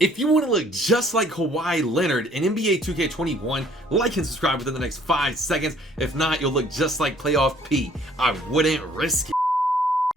If you want to look just like Kawhi Leonard in NBA 2K21, like and subscribe within the next 5 seconds. If not, you'll look just like Playoff P. I wouldn't risk it.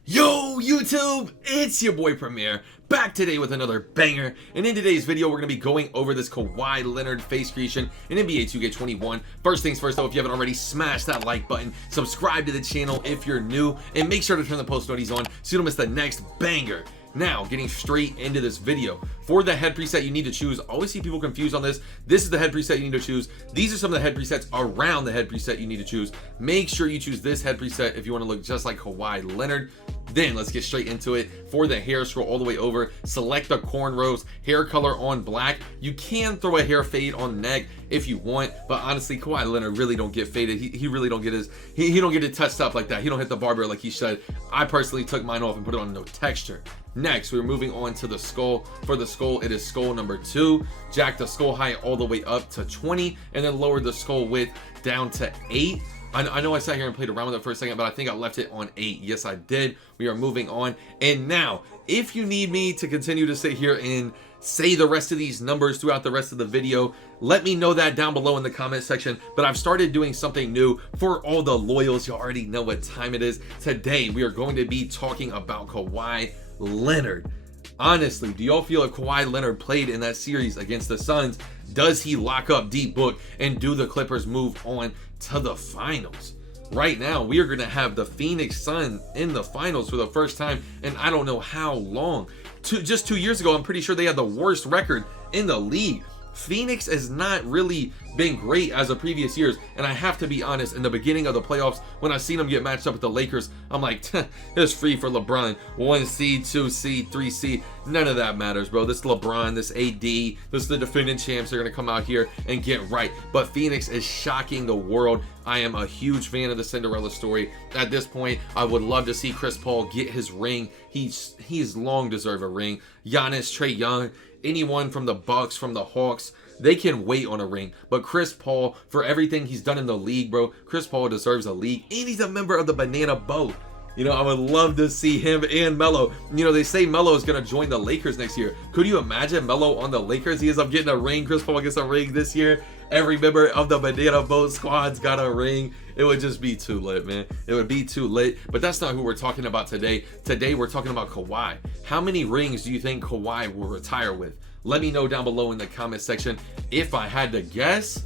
Yo YouTube, it's your boy Premier, back today with another banger. And in today's video, we're going to be going over this Kawhi Leonard face creation in NBA 2K21. First things first though, if you haven't already, smash that like button, subscribe to the channel if you're new, and make sure to turn the post notifications on so you don't miss the next banger. Now, getting straight into this video. For the head preset you need to choose, I always see people confused on this. This is the head preset you need to choose. These are some of the head presets around the head preset you need to choose. Make sure you choose this head preset if you want to look just like Kawhi Leonard. Then let's get straight into it. For the hair, scroll all the way over, select the cornrows, hair color on black. You can throw a hair fade on the neck if you want, but honestly, Kawhi Leonard really don't get faded. He really don't get his, he don't get it touched up like that. He don't hit the barber like he should. I personally took mine off and put it on no texture. Next, we're moving on to the skull. For the skull, it is skull number 2. Jack the skull height all the way up to 20, and then lower the skull width down to 8. I know I sat here and played around with it for a second, but I think I left it on 8. Yes, I did. We are moving on. And now, if you need me to continue to sit here and say the rest of these numbers throughout the rest of the video, let me know that down below in the comment section. But I've started doing something new for all the loyals. You already know what time it is. Today, we are going to be talking about Kawhi Leonard. Honestly, do y'all feel if Kawhi Leonard played in that series against the Suns, does he lock up D-Book and do the Clippers move on to the finals? Right now, we are going to have the Phoenix Suns in the finals for the first time, and I don't know how long. Just 2 years ago, I'm pretty sure they had the worst record in the league. Phoenix has not really been great as of previous years, and I have to be honest, in the beginning of the playoffs, when I seen them get matched up with the Lakers, I'm like, it's free for LeBron. 1 seed, 2 seed, 3 seed, none of that matters, bro. This LeBron, this AD, this is the defending champs. They're gonna come out here and get right. But Phoenix is shocking the world. I am a huge fan of the Cinderella story. At this point, I would love to see Chris Paul get his ring. He's long deserved a ring. Giannis, Trae Young, anyone from the Bucks, from the Hawks, they can wait on a ring. But Chris Paul, for everything he's done in the league, bro, Chris Paul deserves a league, and he's a member of the Banana Boat. You know, I would love to see him and Melo. You know, they say Melo is going to join the Lakers next year. Could you imagine Melo on the Lakers? He ends up getting a ring. Chris Paul gets a ring this year. Every member of the Banana Boat squad's got a ring. It would just be too lit, man. It would be too lit. But that's not who we're talking about today. Today, we're talking about Kawhi. How many rings do you think Kawhi will retire with? Let me know down below in the comment section. If I had to guess,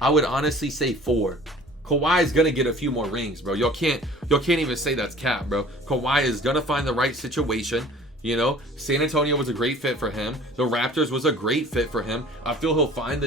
I would honestly say 4. Kawhi is gonna get a few more rings, bro. Y'all can't even say that's cap, bro. Kawhi is gonna find the right situation. You know, San Antonio was a great fit for him. The Raptors was a great fit for him. I feel he'll find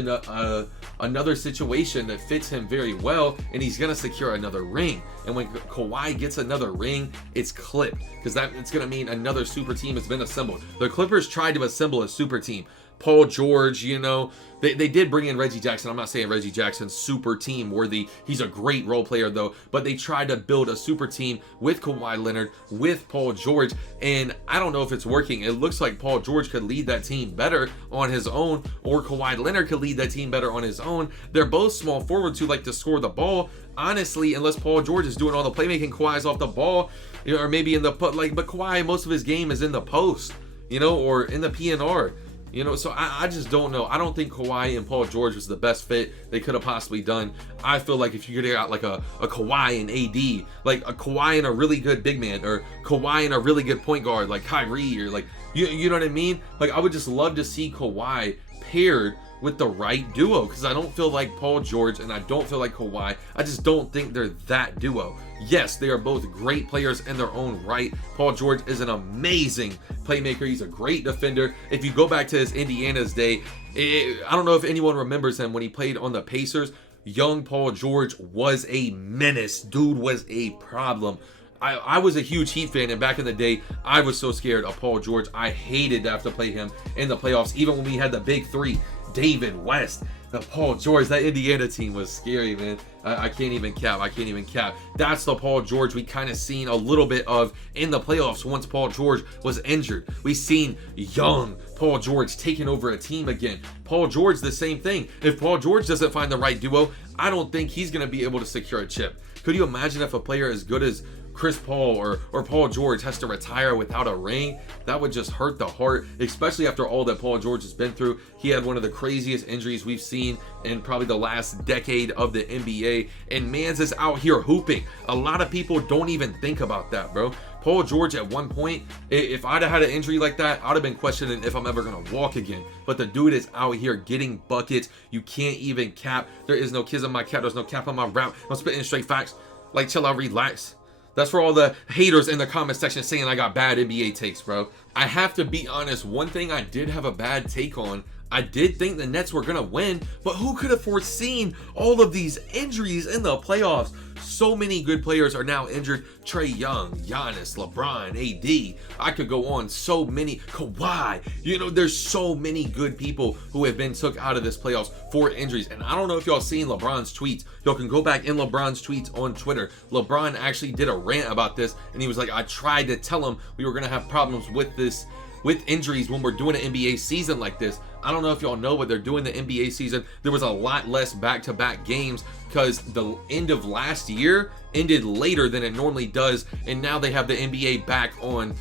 another situation that fits him very well, and he's gonna secure another ring. And when Kawhi gets another ring, it's clipped, because it's gonna mean another super team has been assembled. The Clippers tried to assemble a super team. Paul George, you know, they did bring in Reggie Jackson. I'm not saying Reggie Jackson's super team worthy. He's a great role player though, but they tried to build a super team with Kawhi Leonard, with Paul George, and I don't know if it's working. It looks like Paul George could lead that team better on his own, or Kawhi Leonard could lead that team better on his own. They're both small forwards who like to score the ball. Honestly, unless Paul George is doing all the playmaking, Kawhi's off the ball, you know, or maybe in the but Kawhi, most of his game is in the post, you know, or in the PNR. You know, so I just don't know. I don't think Kawhi and Paul George was the best fit they could have possibly done. I feel like if you could get like a Kawhi and AD, like a Kawhi and a really good big man, or Kawhi and a really good point guard like Kyrie, or like, you know what I mean? Like, I would just love to see Kawhi paired with the right duo, because I don't feel like Paul George and I don't feel like Kawhi. I just don't think they're that duo. Yes, they are both great players in their own right. Paul George is an amazing playmaker. He's a great defender. If you go back to his Indiana's day, I don't know if anyone remembers him when he played on the Pacers. Young Paul George was a menace. Dude was a problem. I was a huge Heat fan, and back in the day, I was so scared of Paul George. I hated to have to play him in the playoffs, even when we had the big three. David West, the Paul George, that Indiana team was scary, man. I can't even cap. I can't even cap. That's the Paul George we kind of seen a little bit of in the playoffs once Paul George was injured. We seen young Paul George taking over a team again. Paul George, the same thing. If Paul George doesn't find the right duo, I don't think he's going to be able to secure a chip. Could you imagine if a player as good as Chris Paul or Paul George has to retire without a ring, that would just hurt the heart, especially after all that Paul George has been through. He had one of the craziest injuries we've seen in probably the last decade of the NBA, and Mans is out here hooping. A lot of people don't even think about that, bro. Paul George at one point, if I'd have had an injury like that, I'd have been questioning if I'm ever gonna walk again. But the dude is out here getting buckets. You can't even cap. There is no kiss on my cap. There's no cap on my rap. I'm spitting straight facts. Like, chill out, relax. That's for all the haters in the comment section saying I got bad NBA takes, bro. I have to be honest, one thing I did have a bad take on, I did think the Nets were gonna win, but who could have foreseen all of these injuries in the playoffs? So many good players are now injured. Trae Young, Giannis, LeBron, AD. I could go on. So many. Kawhi. You know, there's so many good people who have been took out of this playoffs for injuries. And I don't know if y'all seen LeBron's tweets. Y'all can go back in LeBron's tweets on Twitter. LeBron actually did a rant about this, and he was like, I tried to tell him we were gonna have problems with this, with injuries when we're doing an NBA season like this. I don't know if y'all know, but they're doing the NBA season. There was a lot less back-to-back games because the end of last year ended later than it normally does, and now they have the NBA back on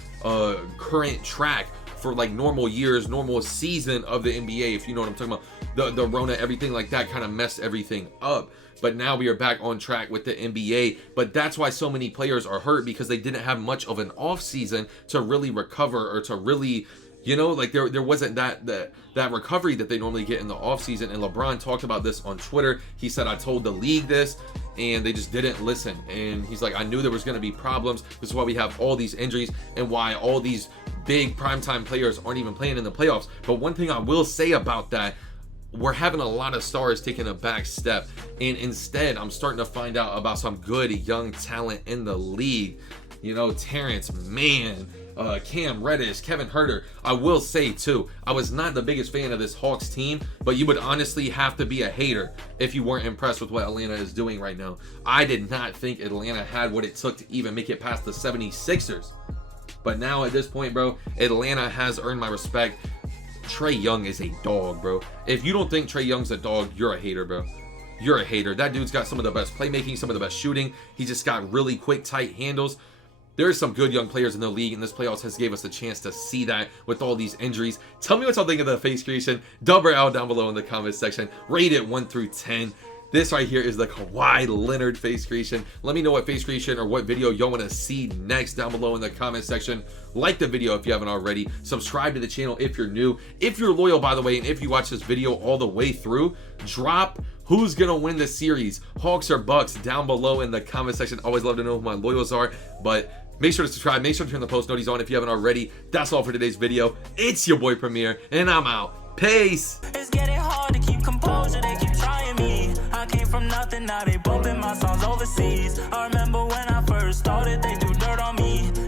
current track for like normal years, normal season of the NBA, if you know what I'm talking about. The Rona, everything like that kind of messed everything up. But now we are back on track with the NBA. But that's why so many players are hurt, because they didn't have much of an off season to really recover, or to really, you know, like there wasn't that recovery that they normally get in the offseason. And LeBron talked about this on Twitter. He said, I told the league this, and they just didn't listen. And he's like, I knew there was going to be problems. This is why we have all these injuries and why all these big primetime players aren't even playing in the playoffs. But one thing I will say about that, we're having a lot of stars taking a back step, and instead I'm starting to find out about some good young talent in the league. You know, Terrence Mann, Cam Reddish, Kevin Huerter. I will say too, I was not the biggest fan of this Hawks team, but you would honestly have to be a hater if you weren't impressed with what Atlanta is doing right now. I did not think Atlanta had what it took to even make it past the 76ers. But now at this point, bro, Atlanta has earned my respect. Trae Young is a dog, bro. If you don't think Trae Young's a dog, you're a hater, bro. You're a hater. That dude's got some of the best playmaking, some of the best shooting. He just got really quick, tight handles. There's some good young players in the league, and this playoffs has gave us a chance to see that with all these injuries. Tell me what y'all think of the face creation. Double out down below in the comment section. Rate it 1 through 10. This right here is the Kawhi Leonard face creation. Let me know what face creation or what video y'all want to see next down below in the comment section. Like the video if you haven't already. Subscribe to the channel if you're new. If you're loyal, by the way, and if you watch this video all the way through, drop who's gonna win the series, Hawks or Bucks, down below in the comment section. Always love to know who my loyals are. But make sure to subscribe. Make sure to turn the post notifications on if you haven't already. That's all for today's video. It's your boy Premier, and I'm out. Peace. It's getting hard to keep composure. They keep trying me. I came from nothing, now they bumping my songs overseas. I remember